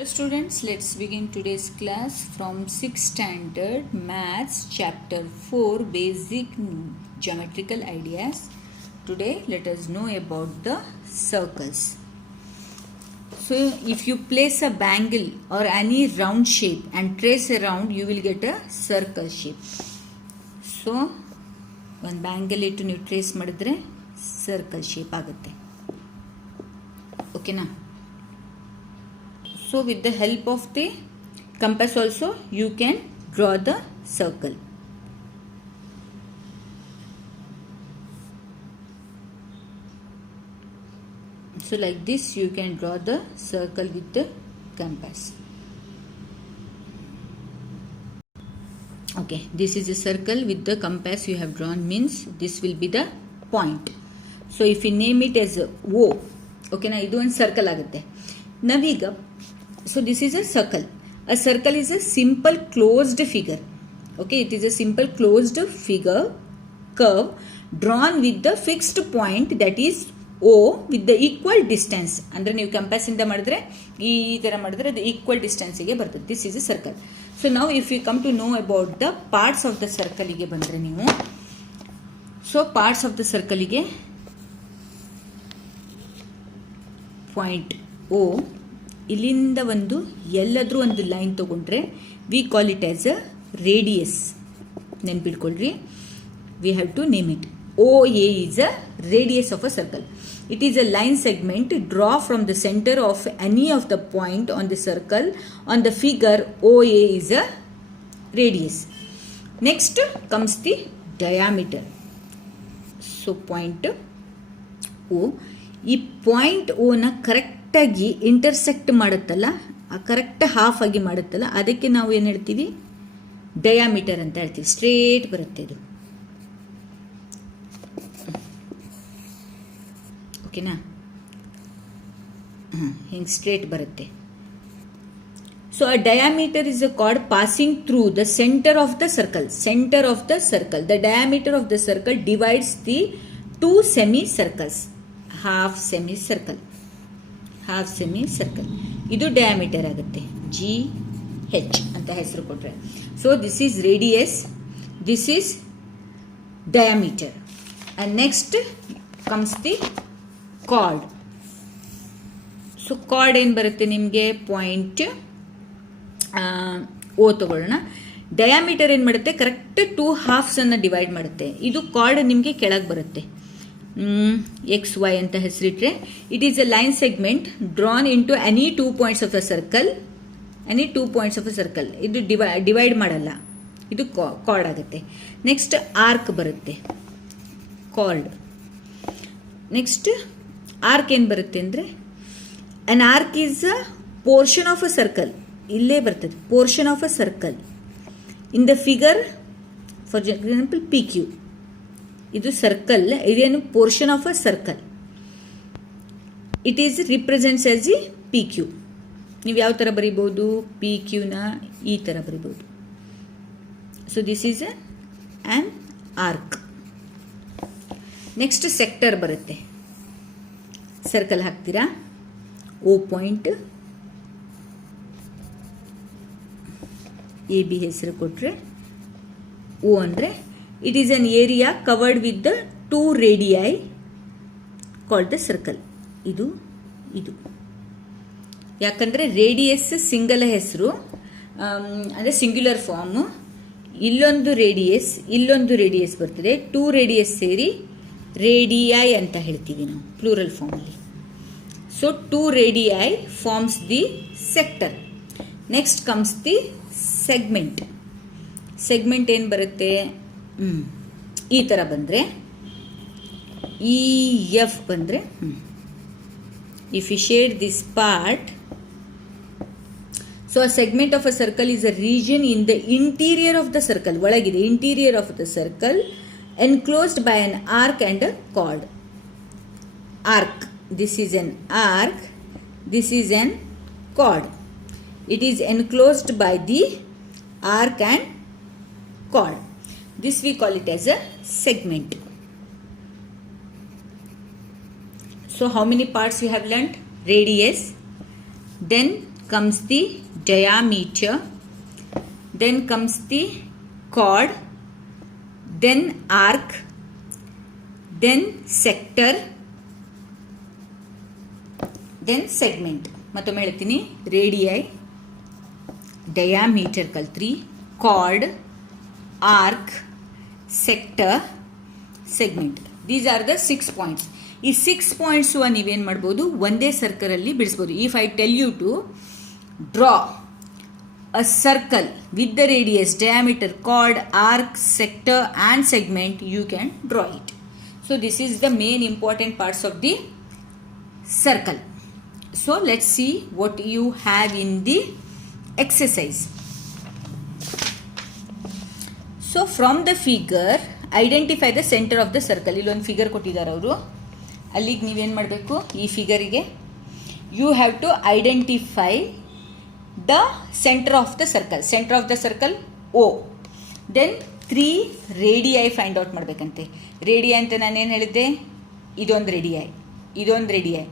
Hello students, let's begin today's class from 6th standard maths chapter 4 basic geometrical ideas. Today let us know about the circles. So if you place a bangle or any round shape and trace around, you will get a circle shape. So one bangle ittu ನೀವು trace ಮಾಡಿದ್ರೆ circle shape ಆಗುತ್ತೆ. Okay na? So with the help of the compass also you can draw the circle. So like this you can draw the circle with the compass. Okay, this is a circle with the compass you have drawn, means this will be the point. So if you name it as O, okay na, idu one circle agutte. Naviga, so this is a circle. A circle is a simple closed figure. Okay, it is a simple closed figure curve drawn with the fixed point, that is O, with the equal distance. Andre ನೀವು compass ಇಂದ ಮಾಡಿದ್ರೆ ಈ ತರ ಮಾಡಿದ್ರೆ ಅದು equal distance ಗೆ ಬರ್ತದೆ. This is a circle. So now if you come to know about the parts of the circle ಗೆ ಬಂದ್ರೆ ನೀವು, so parts of the circle ಗೆ ಪಾಯಿಂಟ್ O, ಇಲ್ಲಿಂದ ಒಂದು ಎಲ್ಲಾದ್ರೂ ಒಂದು ಲೈನ್ ತಗೊಂಡ್ರೆ we call it as a radius. ನೆನ್ಪಿಟ್ಕೊಳ್ರಿ, we have to name it. O A is a radius of a circle. It is a line segment draw from the centre of any of the point on the circle on the figure. O A is a radius. Next comes the diameter. So point O, ಈ point ಓನ ಕರೆಕ್ಟಾಗಿ intersect ಮಾಡುತ್ತಲ್ಲ, ಆ correct half ಆಗಿ ಮಾಡುತ್ತಲ್ಲ, ಅದಕ್ಕೆ ನಾವು ಏನು ಹೇಳ್ತೀವಿ, diameter ಅಂತ ಹೇಳ್ತೀವಿ. ಸ್ಟ್ರೇಟ್ ಬರುತ್ತೆ ಇದು. ಓಕೆನಾ? ಹಿಂಗೆ ಸ್ಟ್ರೇಟ್ ಬರುತ್ತೆ. So a diameter is a card passing through the centre of the circle. Centre of the circle, the diameter of the circle divides the two semi circles. Half semi circle, half semi circle, ಇದು diameter ಆಗುತ್ತೆ. G ಹೆಚ್ ಅಂತ ಹೆಸರು ಕೊಟ್ರೆ. So this is radius, this is diameter. And next comes the card. So card ಏನು ಬರುತ್ತೆ ನಿಮಗೆ, point ಓ ತಗೊಳ್ಳೋಣ. Diameter ಏನು ಮಾಡುತ್ತೆ, ಕರೆಕ್ಟ್ ಟೂ ಹಾಫ್ಸ್ ಅನ್ನು ಡಿವೈಡ್ ಮಾಡುತ್ತೆ. ಇದು ಕಾರ್ಡ್ ನಿಮಗೆ ಕೆಳಗೆ ಬರುತ್ತೆ. ಎಕ್ಸ್ ವೈ ಅಂತ ಹೆಸರಿಟ್ರೆ, it is a line segment drawn into any two points of a circle. Any two points of a circle. ಇದು ಡಿವೈಡ್ ಮಾಡಲ್ಲ, ಇದು ಕಾರ್ಡ್ ಆಗುತ್ತೆ. ನೆಕ್ಸ್ಟ್ ಆರ್ಕ್ ಬರುತ್ತೆ, ಕಾರ್ಡ್. ನೆಕ್ಸ್ಟ್ ಆರ್ಕ್ ಏನು ಬರುತ್ತೆ ಅಂದರೆ, an arc is a portion of a circle. ಇಲ್ಲೇ ಬರ್ತದೆ, portion of a circle in the figure. For example P Q, ಇದು ಸರ್ಕಲ್, ಇದೇನು portion of a circle. It is represents as E P Q. ನೀವು ಯಾವ ಥರ ಬರಿಬೋದು, P ಕ್ಯೂನ ಈ ಥರ ಬರಿಬೋದು. So this is an arc. Next sector ಬರುತ್ತೆ. ಸರ್ಕಲ್ ಹಾಕ್ತೀರಾ, ಓ ಪಾಯಿಂಟ್ ಎ ಬಿ ಹೆಸರು ಕೊಟ್ಟರೆ, ಓ ಅಂದರೆ it is an area covered with the two radii called the circle. ಇದು ಇದು ಯಾಕಂದರೆ ರೇಡಿಯಸ್ ಸಿಂಗಲ್ ಹೆಸರು, ಅಂದರೆ ಸಿಂಗ್ಯುಲರ್ ಫಾರ್ಮು. ಇಲ್ಲೊಂದು ರೇಡಿಯಸ್, ಇಲ್ಲೊಂದು ರೇಡಿಯಸ್ ಬರ್ತದೆ. ಟೂ ರೇಡಿಯಸ್ ಸೇರಿ ರೇಡಿಐ ಅಂತ ಹೇಳ್ತೀವಿ ನಾವು ಪ್ಲೂರಲ್ ಫಾರ್ಮಲ್ಲಿ. So two radii forms the sector. Next comes the segment. Segment ಏನು ಬರುತ್ತೆ, ಈ ಥರ ಬಂದರೆ, ಇ ಎಫ್ ಬಂದರೆ, if you shade this part. So a segment of a circle is a region in the interior of the circle. ಒಳಗಿದೆ, interior of the circle, enclosed by an arc and a card. Arc, this is an arc, this is an card. It is enclosed by the arc and card. This we call it as a segment. So how many parts you have learnt? Radius, then comes the diameter, then comes the chord, then arc, then sector, then segment. ಮತ್ತೊಮ್ಮೆ ಹೇಳ್ತೀನಿ, radii, diameter ಕಲ್ತ್ರಿ, chord, arc, sector, segment. These are the 6 points. ಈ 6 points ನೀವೇನು ಮಾಡ್ಬೋದು, ಒಂದೇ ಸರ್ಕಲಲ್ಲಿ ಬಿಡಿಸ್ಬೋದು. If I tell you to draw a circle with the radius, diameter, chord, arc, sector and segment, you can draw it. So this is the main important parts of the circle. So let's see what you have in the exercise. So from the figure identify the center of the circle. ಇಲ್ಲೊಂದು figure ಕೊಟ್ಟಿದ್ದಾರೆ ಅವರು, ಅಲ್ಲಿಗೆ ನೀವೇನು ಮಾಡಬೇಕು, ಈ ಫಿಗರಿಗೆ you have to identify the center of the circle. Center of the circle O. Then 3 radii find out ಮಾಡಬೇಕಂತೆ. Radii ಅಂತ ನಾನೇನು ಹೇಳಿದ್ದೆ, ಇದೊಂದು ರೇಡಿಯೈ, ಇದೊಂದು ರೇಡಿಯೈ,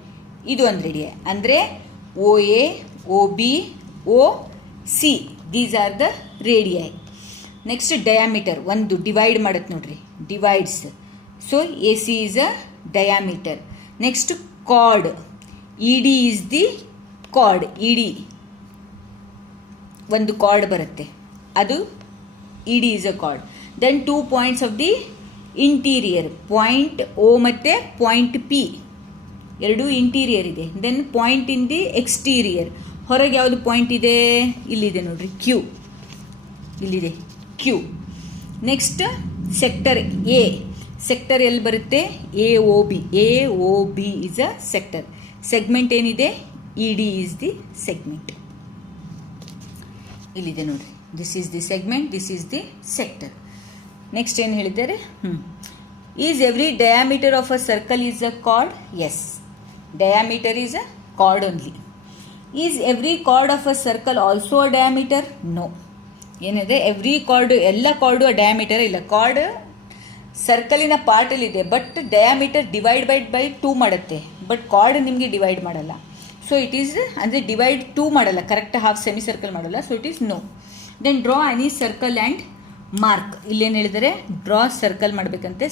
ಇದೊಂದು ರೇಡಿಯೈ. ಅಂದರೆ O A, O B, O C, these are the radii. Next diameter, ಒಂದು divide ಮಾಡುತ್ತೆ ನೋಡ್ರಿ, divides. So A C is a diameter. Next chord, E D is the chord, E D ಒಂದು chord ಬರುತ್ತೆ, ಅದು E D is a chord. Then 2 points of the interior, point O ಮತ್ತು point P ಎರಡು interior ಇದೆ. Then point in the exterior, ಹೊರಗೆ ಯಾವುದು point ಇದೆ, ಇಲ್ಲಿದೆ ನೋಡ್ರಿ, ಕ್ಯೂ, ಇಲ್ಲಿದೆ Q. Next sector A, sector ಎಲ್ಲಿ ಬರುತ್ತೆ, A O B, A O B is a sector. Segment ಏನಿದೆ, E D is the segment. ಇಲ್ಲಿದೆ ನೋಡ್ರಿ, this is the segment, this is the sector. Next ಏನು ಹೇಳಿದ್ದಾರೆ, is every diameter of a circle is a chord? Yes, diameter is a chord only. Is every chord of a circle also a diameter? No. ಏನಿದೆ, every chord, ಎಲ್ಲ chord a diameter ಇಲ್ಲ. Chord ಸರ್ಕಲಿನ ಪಾರ್ಟಲ್ಲಿದೆ, but diameter divide by 2 ಮಾಡುತ್ತೆ, but chord ನಿಮಗೆ divide ಮಾಡಲ್ಲ. So it is, ಅಂದರೆ divide 2 ಮಾಡಲ್ಲ, ಕರೆಕ್ಟ್ ಹಾಫ್ ಸೆಮಿ ಸರ್ಕಲ್ ಮಾಡಲ್ಲ. So it is no. Then draw any circle and mark. ಇಲ್ಲೇನು ಹೇಳಿದರೆ, ಡ್ರಾ ಸರ್ಕಲ್ ಮಾಡಬೇಕಂತೆ,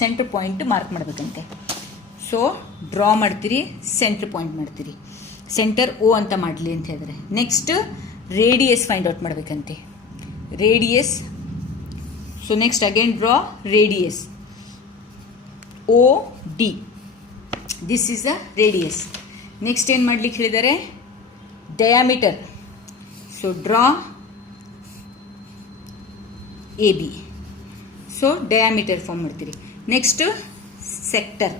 ಸೆಂಟ್ರ್ ಪಾಯಿಂಟ್ ಮಾರ್ಕ್ ಮಾಡಬೇಕಂತೆ. ಸೊ ಡ್ರಾ ಮಾಡ್ತೀರಿ, ಸೆಂಟ್ರ್ ಪಾಯಿಂಟ್ ಮಾಡ್ತೀರಿ, ಸೆಂಟರ್ ಓ ಅಂತ ಮಾಡಲಿ ಅಂತ ಹೇಳಿದ್ರೆ. ನೆಕ್ಸ್ಟ್ ರೇಡಿಯಸ್ ಫೈಂಡ್ ಔಟ್ ಮಾಡಬೇಕಂತೆ, radius. So next again draw radius, O D, this is a radius. Next ಏನು ಮಾಡ್ಲಿಕ್ಕೆ ಹೇಳಿದ್ದಾರೆ, diameter. So draw A B. So diameter form ಮಾಡ್ತೀರಿ. ನೆಕ್ಸ್ಟ್ ಸೆಕ್ಟರ್,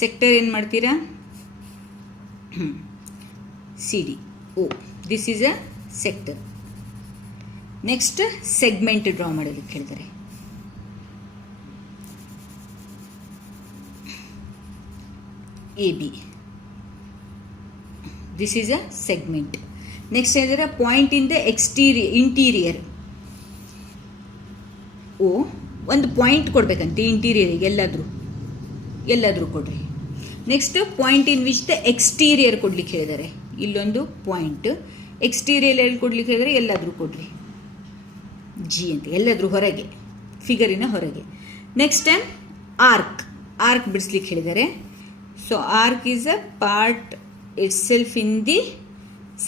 ಸೆಕ್ಟರ್ ಏನು ಮಾಡ್ತೀರಾ, C D O, this is a sector. Next segment draw ಮಾಡಲಿಕ್ಕೆ ಹೇಳಿದ್ದಾರೆ. A B, this is a segment. Next ಹೇಳಿದರೆ point in the interior O, ಒಂದು point ಕೊಡ್ಬೇಕಂತೆ ಇಂಟೀರಿಯರಿಗೆ, ಎಲ್ಲಾದರೂ ಕೊಡ್ರಿ. Next point in which the exterior ಕೊಡ್ಲಿಕ್ಕೆ ಹೇಳಿದ್ದಾರೆ, ಇಲ್ಲೊಂದು ಪಾಯಿಂಟ್, ಎಕ್ಸ್ಟೀರಿಯರ್ ಎಲ್ಲಿ ಕೊಡ್ಲಿಕ್ಕೆ ಹೇಳಿದರೆ ಎಲ್ಲಾದರೂ ಕೊಡ್ರಿ, ಜಿ ಅಂತ, ಎಲ್ಲಾದರೂ ಹೊರಗೆ, ಫಿಗರಿನ ಹೊರಗೆ. ನೆಕ್ಸ್ಟ್ ಆರ್ಕ್, ಆರ್ಕ್ ಬಿಡಿಸ್ಲಿಕ್ಕೆ ಹೇಳಿದ್ದಾರೆ. So arc is a part it self in the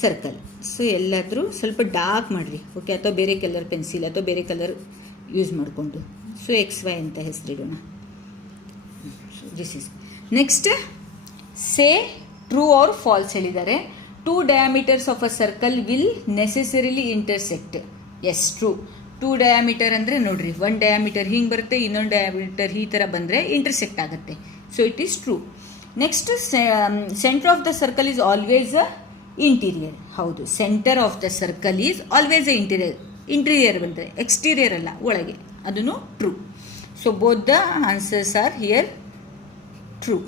circle. So ಎಲ್ಲಾದರೂ ಸ್ವಲ್ಪ ಡಾರ್ಕ್ ಮಾಡಿರಿ, ಓಕೆ, ಅಥವಾ ಬೇರೆ ಕಲರ್ ಪೆನ್ಸಿಲ್ ಅಥವಾ ಬೇರೆ ಕಲರ್ ಯೂಸ್ ಮಾಡಿಕೊಂಡು. ಸೊ ಎಕ್ಸ್ ವೈ ಅಂತ ಹೆಸರಿಡೋಣ. So this is. Next say true or false ಹೇಳಿದ್ದಾರೆ. 2 diameters of a circle will necessarily intersect. Yes, true. 2 diameter ಅಂದರೆ ನೋಡ್ರಿ, 1 ಡಯಾಮೀಟರ್ ಹಿಂಗೆ ಬರುತ್ತೆ, ಇನ್ನೊಂದು ಡಯಾಮೀಟರ್ ಈ ಥರ ಬಂದರೆ ಇಂಟರ್ಸೆಕ್ಟ್ ಆಗುತ್ತೆ. So it is true. Next centre of the circle is always a interior. ಹೌದು, centre of the circle is always a interior. Interior ಬಂದರೆ ಎಕ್ಸ್ಟೀರಿಯರ್ ಅಲ್ಲ, ಒಳಗೆ, ಅದನ್ನು true. So both the answers are here true.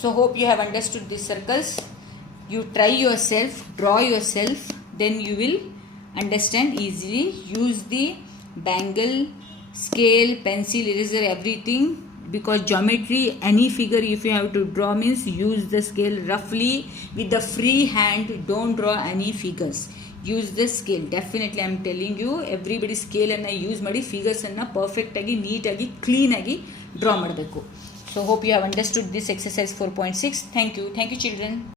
So hope you have understood these circles. You try yourself, draw yourself, then you will understand easily. Use the bangle, scale, pencil, eraser, everything. because geometry, any figure if you have to draw means use the scale roughly with the free hand. Don't draw any figures. Use the scale. Definitely I am telling you, everybody scale ಅನ್ನು use ಮಾಡಿ figures ಅನ್ನು perfect ಆಗಿ ನೀಟಾಗಿ clean ಆಗಿ draw ಮಾಡಬೇಕು. So hope you have understood this exercise 4.6. Thank you children.